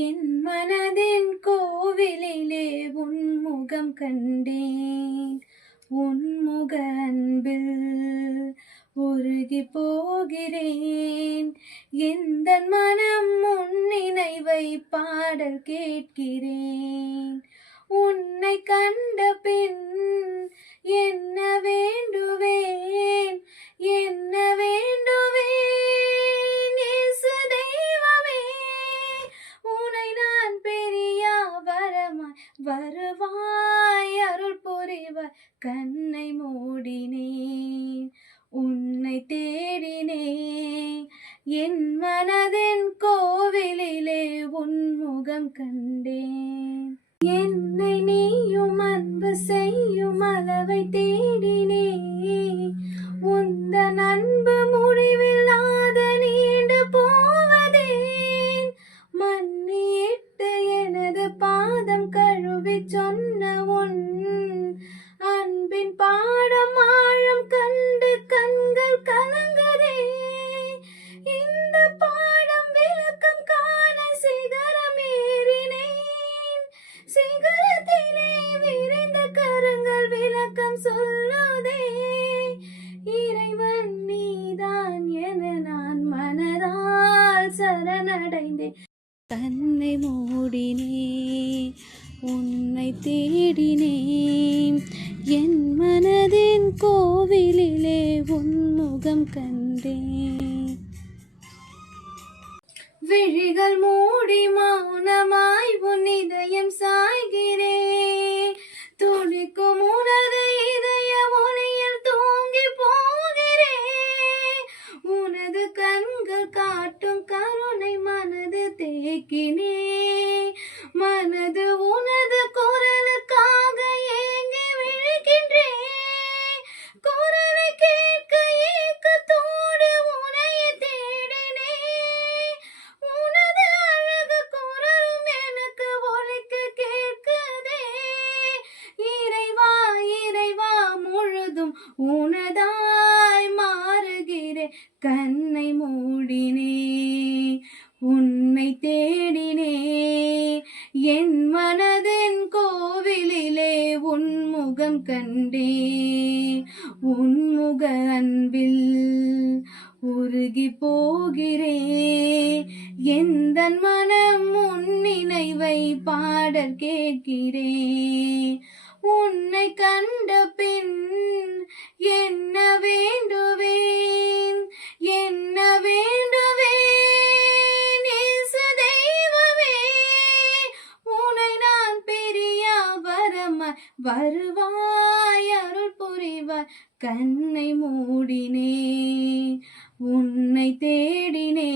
என் மனதின் கோவிலிலே உன் முகம் கண்டேன். உன் முக அன்பில் உருகி போகிறேன். எந்த மனம் உன் நினைவை பாடல் கேட்கிறேன். உன்னை கண்ட பின் கண்ணை மூடினேன். உன்னை தேடினேன். என் மனதின் கோவிலிலே உன்முகம் கண்டேன். என்னை நீயும் அன்பு செய்யும் அளவை தேடினே உந்த அன்பு முடிவில்லாத சொல்லுதே. இறைவன் நீதான் என நான் மனதால் சரணடைந்தேன். தன்னை மூடினே உன்னை தேடினேன். என் மனதின் கோவிலிலே உன்முகம் கண்டேன். விழிகள் மூடி மௌனமாய் உன் இதயம் சாய்கிறே துணிக்கும் உனது தேக்கினே மனது உனது குரலுக்காக ஏங்கி விழுகின்றே. குரலை கேட்க ஏக்கத்தோடு உனைய தேடினே. உனது அழகு குரலும் எனக்கு ஒலிக்க கேட்குதே. இறைவா இறைவா முழுதும் உனதாய் மாறுகிறேன். முகம் கண்டே உன்முக அன்பில் உருகி போகிறே எந்த மனம் உன் நினைவை பாடல் கேட்கிறே உன்னை கண்ட பின் என்ன வேண்டும்? வருவாய் அருள் புரிவாய் கண்ணை மூடினே உன்னை தேடினே